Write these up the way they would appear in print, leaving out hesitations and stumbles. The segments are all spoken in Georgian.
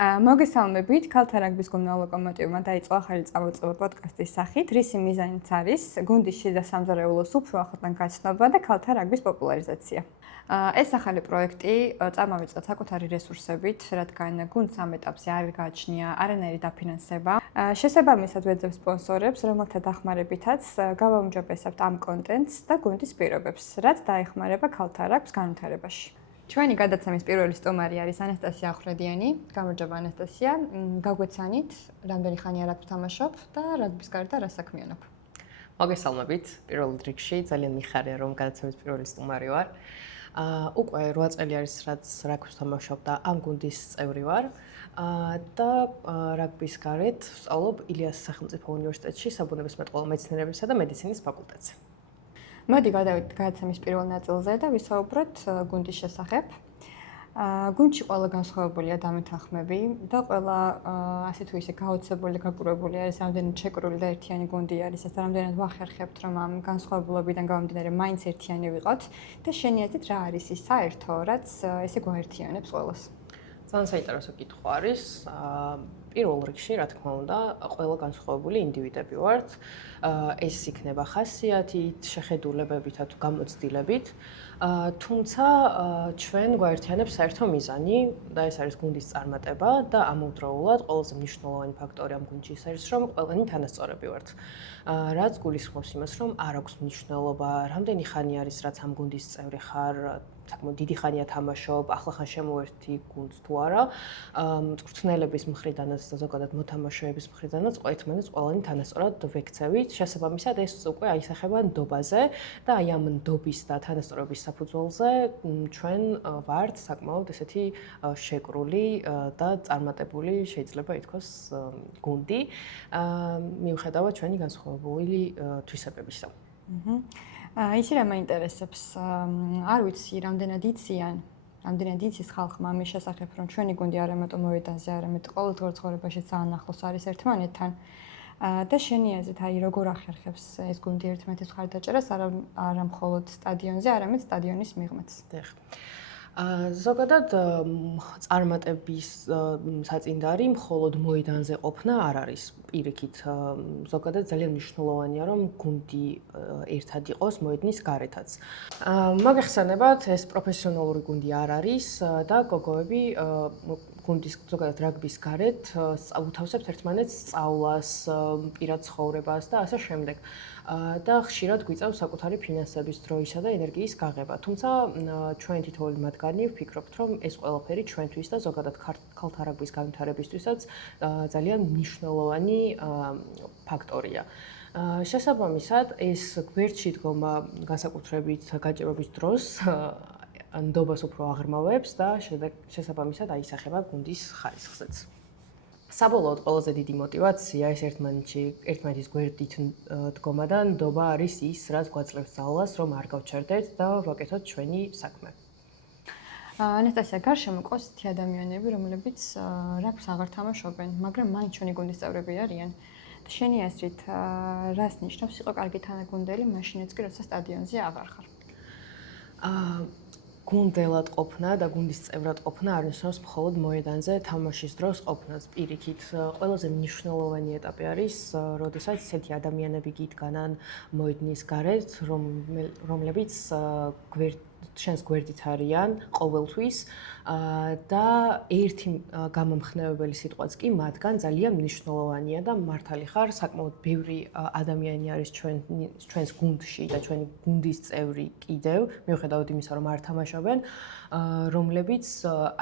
მოგესალმებით, ქალთა რაგბის გუნდმა ლოკომოტივმა დაიწყო ახალი წამოწყება პოდკასტის სახით, რისი მიზანიც არის გუნდის შიდა სამზარეულოს უფრო ახლოდან გაცნობა და ქალთა რაგბის პოპულარიზაცია. ეს ახალი პროექტი წარმოვიწყდა საკუთარი რესურსებით, რადგან გუნდს ამ ეტაპზე არ გააჩნია არანაირი დაფინანსება. შესაბამისად ვეძებ სპონსორებს, რომელთა დახმარებითაც გავაუმჯობესებთ ამ კონტენტს და გუნდის პირობებს, რაც დაეხმარება ქალთა რაგბის განვითარებაში. ჩვენი გადაცემის პირველი სტუმარი არის ანასტასია ახრედიანი. გამარჯობა ანასტასია. გაგვეცანით, რამდენი ხანია რაგბს თამაშობ და რაგბის გარდა რა საქმიანობ? მოგესალმებით. პირველ რიგში ძალიან მიხარია, რომ გადაცემის პირველი სტუმარი ვარ. უკვე 8 წელი არის, რაც რაგბს თამაშობ და ამ გუნდის წევრი ვარ. და რაგბის გარეთ ვსწავლობ ილიას სახელმწიფო უნივერსიტეტში საბუნებისმეტყველო მეცნიერებისა და მედიცინის ფაკულტეტზე. მოდი გადავიდეთ გადაცემის პირველ ნაწილზე და ვისაუბროთ გუნდის შესახებ. გუნდში ყველა განსხვავებულია დამეთანხმები და ყველა ასე თუ ისე გაოცებული და გაკურებული არის, რამდენად შეკრული და ერთიანი გუნდი არის, ეს რამდენად ვახერხებთ, რომ ამ განსხვავებულობიდან გამომდინარე მაინც ერთიანი ვიყოთ და შენი აზრით რა არის ის საერთო, რაც ესე გვაერთიანებს ყველას? ძალიან საინტერესო კითხვა არის. პირველ რიგში, რა თქმა უნდა, ყველა განსხვავებული ინდივიდები ვართ. ეს იქნება ხასიათით, შეხედულებებით თუ გამოცდილებით. თუმცა ჩვენ გვაერთიანებს საერთო მიზანი და ეს არის გუნდის წარმატება და ამავდროულად ყველაზე მნიშვნელოვანი ფაქტორი ამ გუნდში ის არის, რომ ყველანი თანასწორები ვართ. რაც გულისხმობს იმას, რომ არ აქვს მნიშვნელობა, რამდენი ხანი არის, რაც ამ გუნდის წევრი ხარ, საკმაოდ დიდი ხანია თამაშობ, ახლა ხან შემოვერთი გუნდს თუ არა. მწვრთნელების მხრიდანაც და ზოგადად მოთამაშეების მხრიდანაც ერთმანეთს ყველანი თანასწორად ვექცევით. შესაბამისად, ეს უკვე აისახება ნდობაზე და აი ამ ნდობის და თანასწორობის საფუძველზე ჩვენ ვართ საკმაოდ ესეთი შეკრული და წარმატებული, შეიძლება ითქვას, გუნდი, მიუხედავად ჩვენი განსხვავებული თვისებებისა. იცი რა მაინტერესებს, არ ვიცი, რამდენად იცის ხალხმა ამის შესახებ, რომ ჩვენი გუნდი არა მარტო მოედანზე, არამედ ყოველდღიურ ცხოვრებაში ძალიან ახლოს არის ერთმანეთთან. და შენი აზრით, აი როგორ ახერხებს ეს გუნდი ერთმანეთის მხარდაჭერას, არა მხოლოდ სტადიონზე, არამედ სტადიონის მიღმაც? ზოგადად წარმატების საწინდარი მხოლოდ მოედანზე ყოფნა არ არის. პირიქით, ზოგადად ძალიან მნიშვნელოვანია, რომ გუნდი ერთად იყოს მოედნის გარეთაც. მოგეხსენებათ, ეს პროფესიონალური გუნდი არ არის და გოგოები გუნდის ზოგადად რაგბის გარეთ უთავსებთ ერთმანეთს სწავლას, პირად ცხოვრებას და ასე შემდეგ. და ხშირად გვიწევს საკუთარი ფინანსების, დროისა და ენერგიის გაღება. თუმცა ჩვენ თითოეული მათგანი ვფიქრობთ, რომ ეს ყველაფერი ჩვენთვის და ზოგადად ქალთა რაგბის განვითარებისთვისაც ძალიან მნიშვნელოვანი ფაქტორია. შესაბამისად, ეს გვერდში დგომა განსაკუთრებით გაჭირვების დროს ნდობას უფრო აღრმავებს და შესაბამისად აისახება გუნდის ხარისხზეც. საბოლოოდ ყველაზე დიდი мотиваცია ეს ერთმანეთის გვერდით დგომა და ნდობა არის ის, რაც გვაძლევს ძალას, რომ არ გავჩერდეთ და ვაკეთოთ ჩვენი საქმე. ანასტასია, გარშემო ყავს ისეთი ადამიანები, რომლებიც რაგბს აღარ თამაშობენ, მაგრამ მაინც ჩვენი გუნდის წევრები არიან. შენი აზრით, რას ნიშნავს იყო კარგი თანაგუნდელი, მაშინაც კი როცა სტადიონზე აღარ ხარ? გუნდელად ყოფნა და გუნდის წევრად ყოფნა არ ნიშნავს მხოლოდ მოედანზე თამაშის დროს ყოფნას. პირიქით, ყველაზე მნიშვნელოვანი ეტაპი არის, როდესაც ისეთი ადამიანები გიდგანან მოედნის გარეთ, რომლებიც შენს გვერდით არიან ყოველთვის და ერთი გამომხნევებელი სიტყვაც კი მათგან ძალიან მნიშვნელოვანია და მართალი ხარ, საკმაოდ ბევრი ადამიანი არის ჩვენს გუნდში და ჩვენი გუნდის წევრი კიდევ, მიუხედავად იმისა, რომ არ თამაშობენ, რომლებიც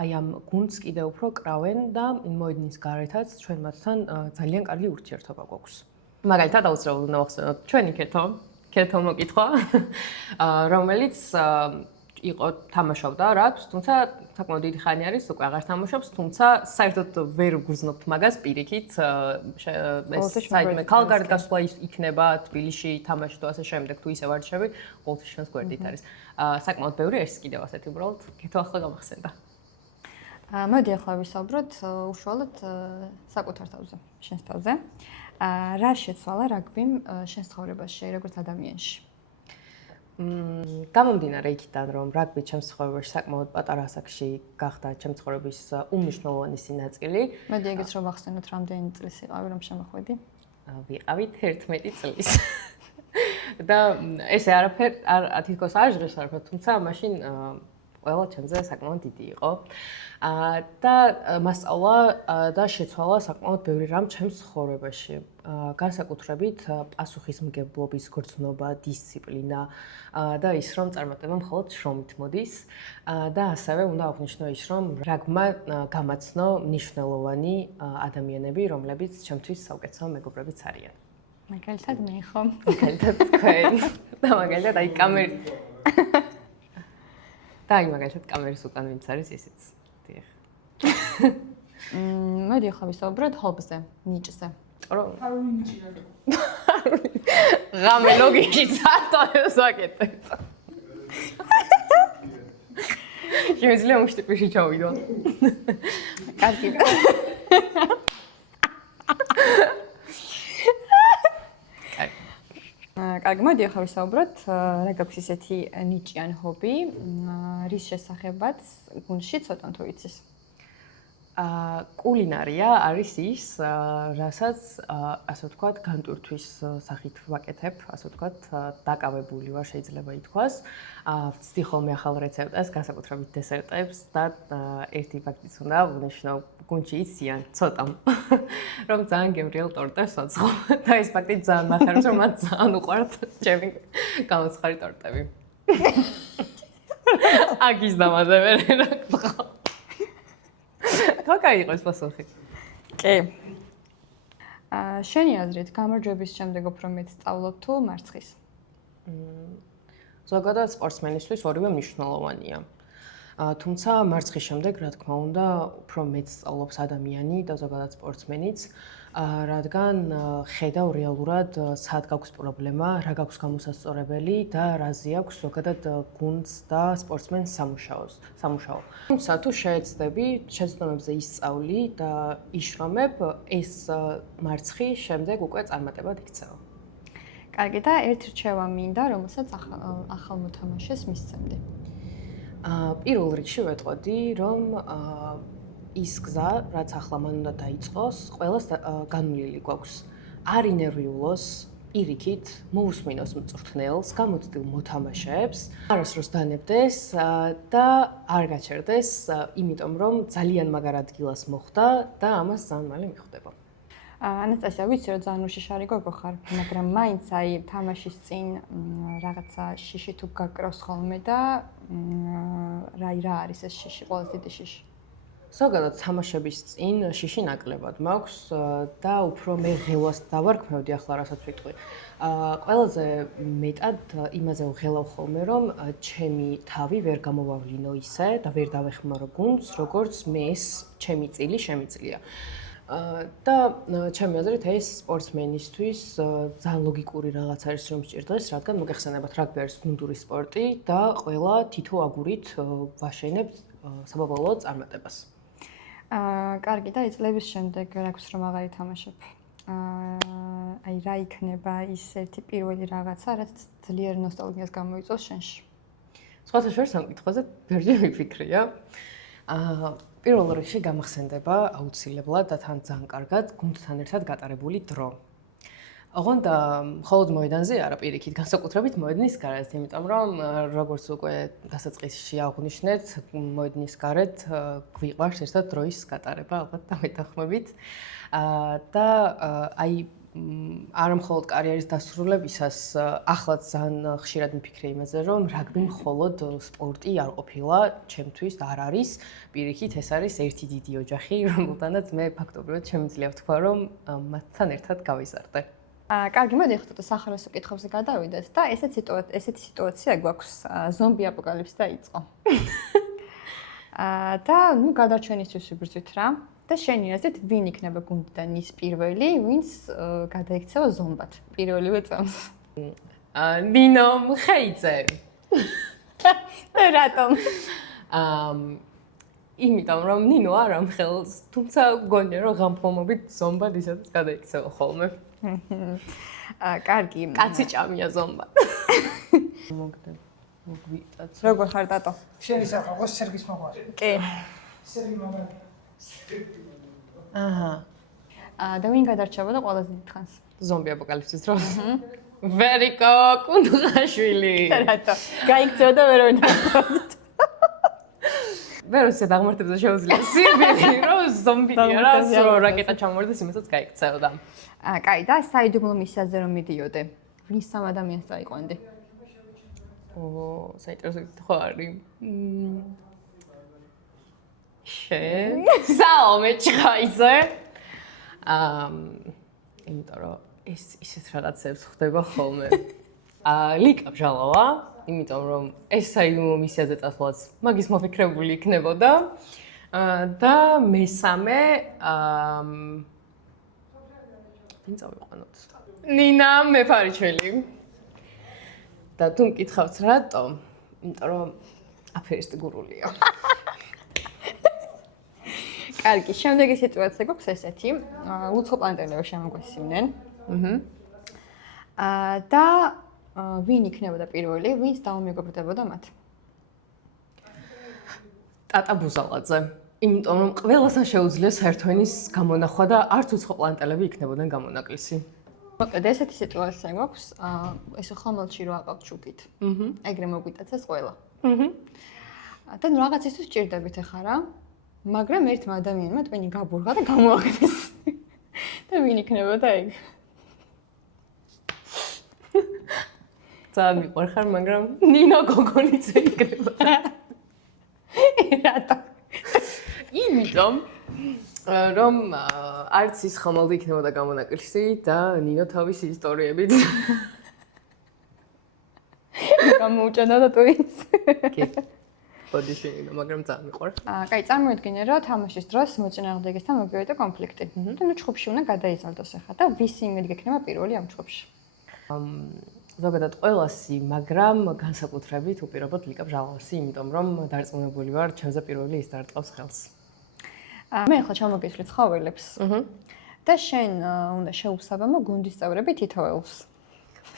აი ამ გუნდს კიდევ უფრო კრავენ და მოედნის გარეთაც ჩვენ მათთან ძალიან კარგი ურთიერთობა გვაქვს. მაგალითად, აუცილებლად უნდა ვახსენოთ ჩვენი ქეთო მოკითხვა, რომელიც იყო თამაშობდა რაგბს, თუმცა საკმაოდ დიდი ხანი არის, უკვე აღარ თამაშობს, თუმცა საერთოდ ვერ გგრძნობთ მაგას პირიქით. ეს საერთოდ ქალგარეთ გასვლა იქნება თბილისში თამაში თუ ასე შემდეგ, თუ ისე ვარჯიშები, ყოველთვის ჩვენს გვერდით არის. საკმაოდ ბევრი ეს კიდევ ასეთი უბრალოდ ქეთო ახლა გამახსენდა. მოდი ახლა ვისაუბროთ უშუალოდ საკუთარ თავზე, შენს თავზე. რა შეცვალა რაგბიმ შენს ცხოვრებაში, როგორც ადამიანში? გამომდინარე იქიდან, რომ რაგბი ჩემს ცხოვრებაში საკმაოდ პატარა ასაკში გახდა ჩემს ცხოვრების უმნიშვნელოვანესი ნაწილი. მედი ეგეც რომ ახსენოთ, რამდენი წლის იყავი, რომ შემოხვედი? ვიყავით 11 წლის. და ესე არაფერ თითქოს არ ჟღერს არაფერ, თუმცა მაშინ ყველა ჩემზე საკმაოდ დიდი იყო. და მასწავლა და შეცვალა საკმაოდ ბევრი რამ ჩემს ცხოვრებაში. განსაკუთრებით პასუხისმგებლობის გრძნობა, დისციპლინა და ის რომ წარმატება მხოლოდ შრომით მოდის და ასევე უნდა აღნიშნო ის რომ რაგბმა გამაცნო მნიშვნელოვანი ადამიანები, რომლებიც ჩემთვის საუკეთესო მეგობრებიც არიან. მაგალითად მე ხო? მაგალითად თქვენ და მაგალითად აი კამერი და აი მაგალითად კამერის უკან ვინც არის ისიც. დიახ. მოდი ახლა ვისაუბროთ ჰობზე, ნიჭზე. ღამე ლოგიკი სათვალოს ვაკეთებ. შეიძლება მუშტიპიში ჩავიდო. კარგი. კარგი, მოდი ახლა ვისაუბროთ რა გაქვს ისეთი ნიჭი ან ჰობი, რის შესახებაც გუნდში ცოტა თუ იცის. კულინარია არის ის, რასაც ასე ვთქვათ, განტვირთვის სახით ვაკეთებ, ასე ვთქვათ, დაკავებული ვარ, შეიძლება ითქვას. ვცდი ხოლმე ახალ რეცეპტებს, განსაკუთრებით დესერტებს და ერთი ფაქტიც უნდა ვნიშნო, გუნდში იციან ცოტამ, რომ ძალიან გემრიელ ტორტებს ვაწყობ და ეს ფაქტი ძალიან მახარებს, რომ მათ ძალიან უყვართ ჩემი გამოცხარი ტორტები. აგის დამაზე ვერ ერაყო. კაი იყოს პასუხი. კი. შენი აზრით, გამარჯვების შემდეგ უფრო მეტ სწავლობ თუ მარცხის? ზოგადად სპორტსმენისთვის ორივე მნიშვნელოვანია. თუმცა მარცხის შემდეგ, რა თქმა უნდა, უფრო მეტ სწავლობს ადამიანი და ზოგადად სპორტსმენიც, რადგან ხედავ რეალურად სად გაქვს პრობლემა, რა გაქვს გამოსასწორებელი და რაზე აქვს ზოგადად გუნდს და სპორტსმენს სამუშაო. თუმცა თუ შეეცდები, შეცდომებზე ისწავლი და იშრომებ, ეს მარცხი შემდეგ უკვე წარმატებად იქცევა. კარგი და ერთ რჩევა მინდა, რომელსაც ახალ მოთამაშეს მისცემდი. პირველ რიგში ვეტყოდი, რომ ის გზა, რაც ახლა მან უნდა დაიწყოს, ყველას განვლილი გვაქვს. არ ინერვიულოს, პირიქით, მოусმინოს მწვრთნელს, გამოცდილ მოთამაშეებს, არასდროს დანებდეს და არ გაჩერდეს, იმიტომ რომ ძალიან მაგარ ადგილას მოხვდა და ამას ძალიან მალე მიხვდება. ანასტასია, ვიცი რომ ძალიან უშიშარი გოგო ხარ, მაგრამ მაინც აი თამაშის წინ რაღაცა შიში თუ გაკრავს ხოლმე და რა არის ეს შიში, ყველაზე დიდი შიში? ზოგადად თამაშების წინ შიში ნაკლებად მაქვს და უფრო მე ღელვას დავარქმევდი ახლა რასაც ვიტყვი. ყველაზე მეტად იმაზე ვღელავ ხოლმე, რომ ჩემი თავი ვერ გამოვავლინო ისე და ვერ დავეხმარო გუნდს, როგორც მე ეს ჩემი წილი შემიძლია. და ჩემი აზრით ეს სპორტსმენისთვის ძალიან ლოგიკური რაღაც არის რომ სჭირდეს, რადგან მოგეხსენებათ რაგბი არის გუნდური სპორტი და ყველა თითო აგურით ვაშენებთ საბოლოო წარმატებას. კარგი და წლების შემდეგ რა გვს რომ აღარ ითამაშებ. აი რა იქნება ის ერთი პირველი რაღაცა, რაც ძლიერ ნოსტალგიას გამოიწვევს შენში? სხვათა შორის ამ კითხვაზე ბევრჯერ ვიფიქრია. პირველ რიგში გამახსენდება აუცილებლად და თან ძალიან კარგად გუნდთან ერთად გატარებული დრო. ოღონდ მხოლოდ მოედანზე არა, პირიქით, განსაკუთრებით მოედნის გარეთ, იმიტომ რომ როგორც უკვე დასაწყისში აღნიშნეთ, მოედნის გარეთ გვიყვარს ერთად დროის გატარება, ალბათ დამეთანხმებით. და აი არა მხოლოდ კარიერის დასრულებისას, ახლაც ძალიან ხშირად მიფიქრე იმაზე, რომ რაგბი მხოლოდ სპორტი არ ყოფილა ჩემთვის და არ არის. პირიქით, ეს არის ერთი დიდი ოჯახი, რომელთანაც მე ფაქტობრივად შემიძლია ვთქვა, რომ მათთან ერთად გავიზარდე. კარგი, მოდი ახლა სახარასო კითხვებზე გადავიდეთ და ესეთი სიტუაცია გვაქვს, ზომბი აპოკალიფსი დაიწყო. და ნუ გადარჩენისთვის ვიბრძვით რა. და შენი აზრით, ვინ იქნება გუნდიდან ის პირველი, ვინც გადაიქცევა ზომბად პირველივე წამს? ნინო მხეიძე. და რატომ? იმიტომ რომ ნინო არ ამხელს, თუმცა გონია რომ ღამფრომობით ზომბად ისაც გადაიქცევა ხოლმე. კარგი. კაცი ჭამია ზომბად. მოგვიტაც. როგორ ხარ დატო? შენი სახე ხო სერგის მოყვარული. კი. სერგი მაგარი. აჰა. და ვინ გადარჩებოდა ყველაზე დიდ ხანს? ზომბი აპოკალიფსის დროს. ვერიკო კუნდუხაშვილი. რატო? გაიქცეოდა ვერ ვინდათ. ვეროსე დაღმართებზე შეუძლია სიბილი, რომ ზომბია რა, რომ რაკეტა ჩამოვარდეს, იმასაც გაიქცეოდა. კაი, და საიდუმლო მისიაზე რომ მიდიოდე, ვის სამ ადამიანს წაიყვანდი? საინტერესო ხო არის. შენ საომე ჩხაიზე. იმიტომ რომ ეს ისეთ რაღაცებს ხდება ხოლმე. ლიკა ბჟალავა, იმიტომ რომ ეს საიდუმლო მისიაზე წასვლაც მაგის მოფიქრებული იქნებოდა. და მესამე ვინ წავიყვანოთ? ნინა მეფარიშვილი. და თუ მკითხავთ რატო? იმიტომ რომ აფერისტი გურულია. კარგი, შემდეგი სიტუაცია გვაქვს ესეთი. უცხო პლანეტელები შემოგვესივნენ. და ვინ იქნებოდა პირველი, ვინც დაუმეგობრდებოდა მათ? ტატა ბუზალაძე. იმიტომ რომ ყველასთან შეუძლია საერთო ენის გამონახვა და არც უცხო პლანეტელები იქნებოდნენ გამონაკლისი. მოკლედ ესეთი სიტუაცია გვაქვს, ეს ხომალში რო აყავთ შუქით. ეგრე მოგვიტაცეს ყველა. და ნუ რაღაცისთვის სჭირდებით ახლა რა. მაგრამ ერთმა ადამიანმა ტვინი გაბურღა და გამოაგდეს. და ვინ იქნებოდა ეგ? ძალიან მიყვარხარ, მაგრამ ნინო გოგონიძე იქნებოდა. რატო? იმიტომ რომ არც ის ხომალდი იქნებოდა გამონაკლისი და ნინო თავისი ისტორიებით. გამოუჭადა და ტვინს. კი. ბოდიში, მაგრამ ძალიან მიყვარს. კაი, წარმოიდგინე, რომ თამაშის დროს მოწინააღმდეგესთან მოგივიდა კონფლიქტი. და ნუ ჩხუბში უნდა გადაიზარდოს ახლა და ვისი იმედი გექნება პირველი ამ ჩხუბში? ზოგადად ყველასი, მაგრამ განსაკუთრებით უპირობოდ ლიკა ბჟალავასი, იმიტომ რომ დარწმუნებული ვარ, ჩემზე პირველი ის დარტყავს ხელს. მე ახლა ჩამოგეშლი ცხოველებს. და შენ უნდა შეუსაბამო გუნდის წევრები თითოეულს.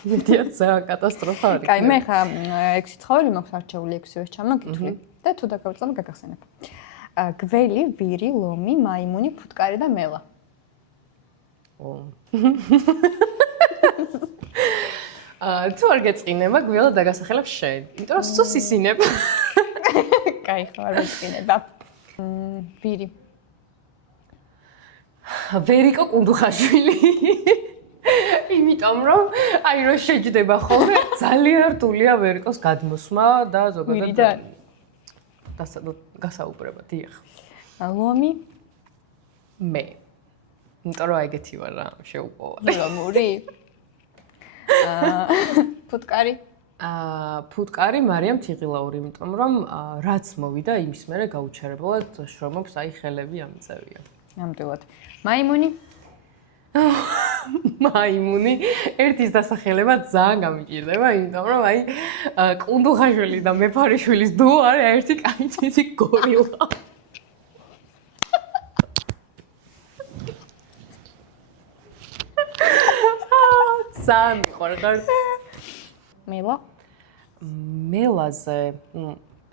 მედია ძალიან კატასტროფა არის. კაი, მე ხა 6 ცხოველი მაქვს არჩეული 6-ს ჩამოგითვლი და თუ დაგავწალო გაგახსენებ. გველი, ვირი, ლომი, მაიმუნი, ფუტკარი და მელა. თუ არ გეწყინება, გველა დაგასახელებ შენ. იმიტომ რომ სულ ისინებ. კაი, ხო არ გეწყინება. ვირი. ვერიკო კუნდუხაშვილი. იმიტომ რომ აი რო შეჯდება ხოლმე ძალიან რთულია ვერიკოს გადმოსმა და ზოგადად გასაუბრება დიახ. ლომი. მე. იმიტომ რომ ეგეთი ვარ რა, შეუპოვა. ლომური. ფუტკარი. ფუტკარი მარიამ თიღილაური, იმიტომ რომ რაც მოვიდა იმის მერე გაუჩერებლად შრომობს აი ხელები ამწევია. ნამდვილად. მაიმუნი. მაიმუნი ერთის დასახელება ძალიან გამიჭირდება, იმიტომ რომ აი კუნდუხაშვილი და მეფარიშვილის დუო არის ერთი კაი ციცი გორილა. ძალიან მიყვარხარ. მელა. მელაზე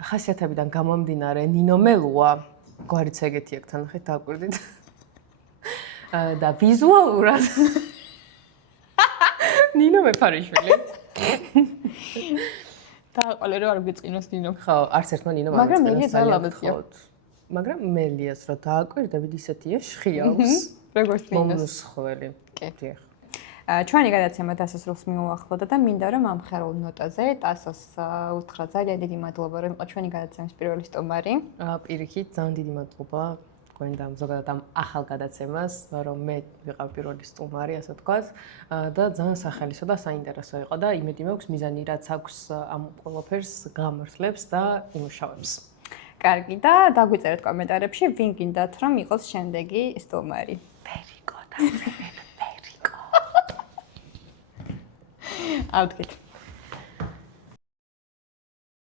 ხასიათებიდან გამომდინარე ნინო მელუა გვარიც ეგეთი აქ თანახეთ დააკვირდით. და ვიზუალურად ნინო მეფარიშვილი. დააყოლე რომ არ გეწყინოს ნინო. ხო, არც ერთმა ნინო მაგრამ მელია ძალიან ლამაზია. მაგრამ მელიას რა დააკვირდებით ისეთია შხიავს. როგორც ნინოს. მომნუსხველი. კი. დიახ. ჩვენი გადაცემა დასასრულს მიუახლოვდა და მინდა რომ ამ ხერულ ნოტაზე ტასოს უთხრა ძალიან დიდი მადლობა რომ იყო ჩვენი გადაცემის პირველი სტუმარი. პირიქით ძალიან დიდი მადლობა გვენდამ ზოგადად ამ ახალ გადაცემას, რომ მე ვიყავ პირველი სტუმარი, ასე ვთქვათ, და ძალიან სახალისო და საინტერესო იყო და იმედი მაქვს მიზანი რაც აქვს ამ ყველაფერს გამართლებს და იმუშავებს. კარგი და დაგვიწერეთ კომენტარებში ვინ გინდათ რომ იყოს შემდეგი სტუმარი. ვერიკო და ვერიკო. ავდგეთ.